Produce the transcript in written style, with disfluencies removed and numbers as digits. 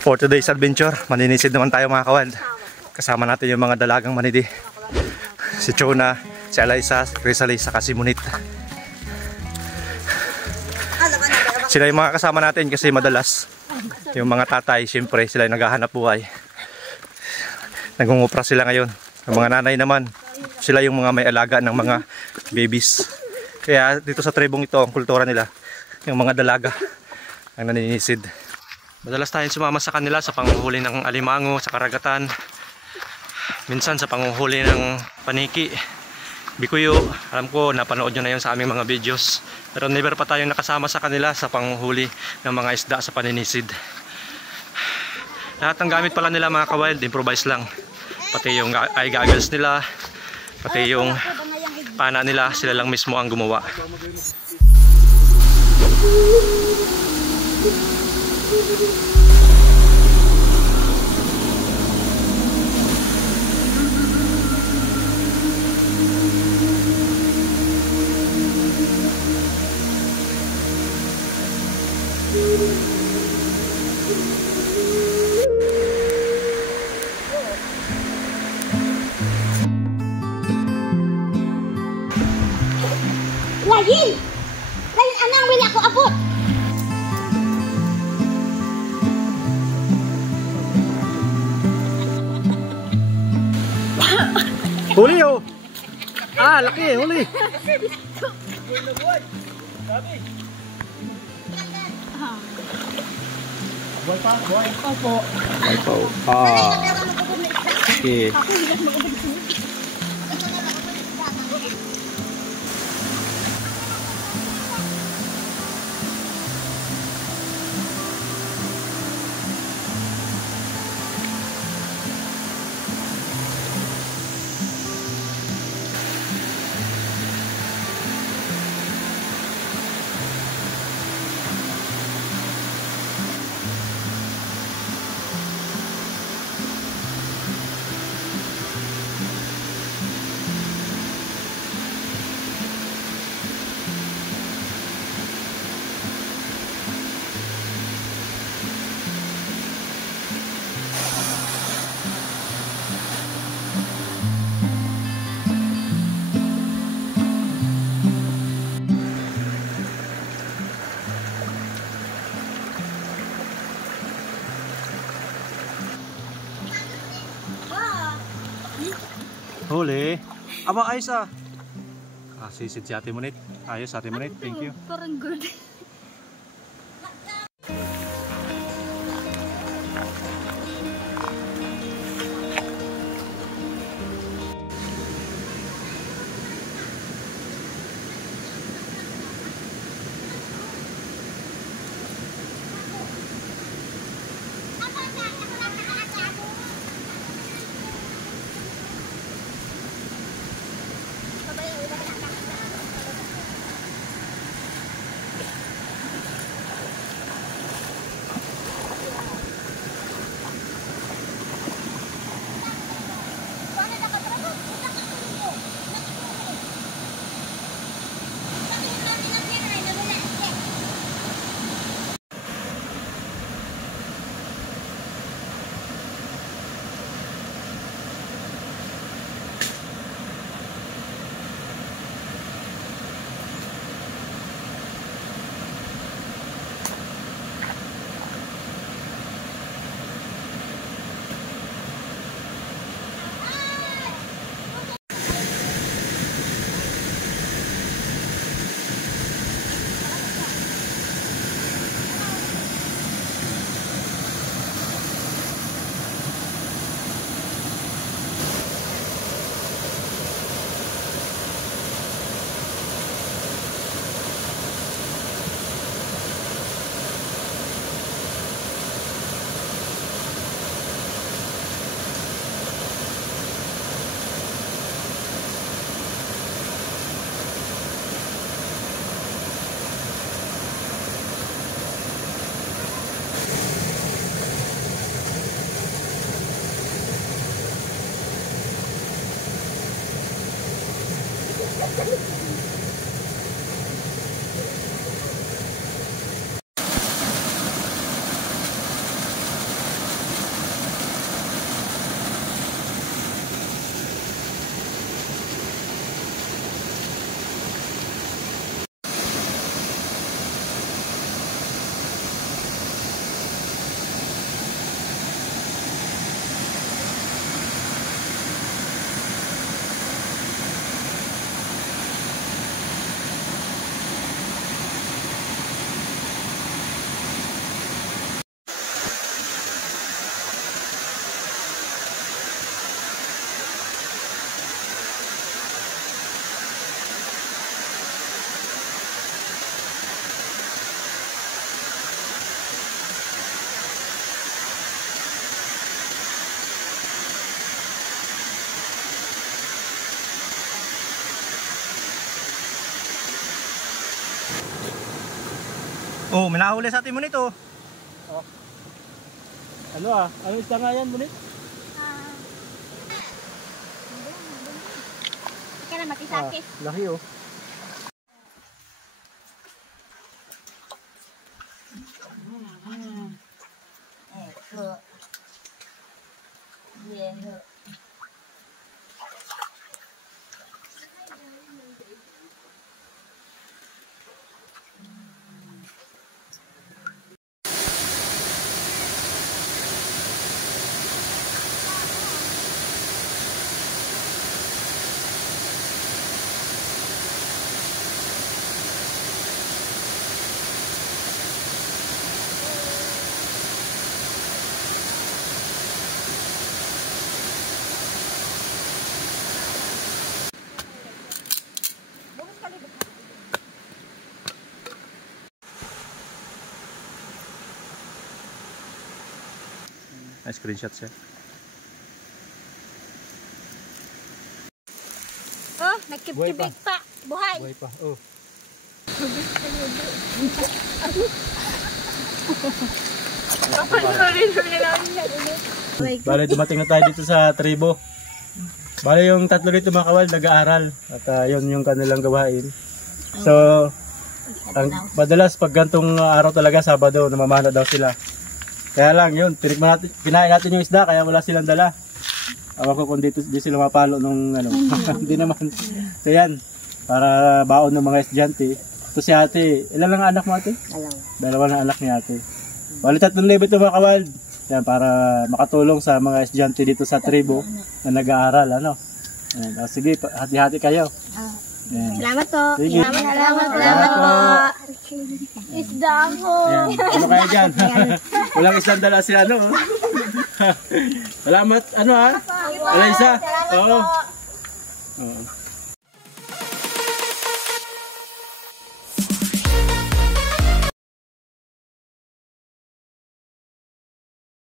For today's adventure, maninisid naman tayo mga kawad. Kasama natin yung mga dalagang manidi. Si Chona, si Alaysa, si Crisalis, saka si Munit. Sila yung mga kasama natin kasi madalas yung mga tatay, siyempre sila yung naghahanap buhay. Nagungupra sila ngayon. Yung mga nanay naman, sila yung mga may alaga ng mga babies. Kaya dito sa tribong ito, ang kultura nila, yung mga dalaga ang naninisid. Madalas tayong sumama sa kanila sa panguhuli ng alimango sa karagatan. Minsan sa panguhuli ng paniki, bikuyo. Alam ko napanood nyo na yun sa aming mga videos. Pero never pa tayong nakasama sa kanila sa panguhuli ng mga isda sa paninisid. Lahat ng gamit pala nila mga ka-wild, improvise lang. Pati yung eye goggles nila, pati yung pana nila, sila lang mismo ang gumawa. Lain! Lain anang wala ko abot! Huli oh! Ah, laki, huli! Boy pa po. Boy pa po. Ah. Okay. Huli. Aba, ayos ah. Sisid si Ate Munit. Ayos Ate Munit, thank you. Parang good. Oh, may nahuli sa atin mo nito. Oh. Ano ano isda nga yan, Bunit? Kaya na matisakis. Laki oh. Ay, screenshot siya. Oh, nagkibkibig pa. Buhay. Buhay pa. Oh. Bale, dumating na tayo dito sa tribo. Bale, yung tatlo dito mga kawal, nag-aaral. At yun yung kanilang gawain. So, madalas pag gantong araw talaga, Sabado, namamana daw sila. Kaya lang yun, kinain natin yung isda, kaya wala silang dala. Awa ko kung dito di sila mapalo nung ano. Hindi naman. So yan, para baon ng mga estudyante. Ito si ate, ilan lang ang anak mo ate? Dalawa na anak ni ate. Bali 3 libo ito mga kawal. Yan, para makatulong sa mga estudyante dito sa tribo na nag-aaral. Ano? Yan, sige, hati-hati kayo. Yan. Salamat po. Sige. Salamat po. Isda ko. Yan. Ano kaya dyan? Walang isang dala si ano. Salamat. Ano ha? Wala isa? Oo. Oo.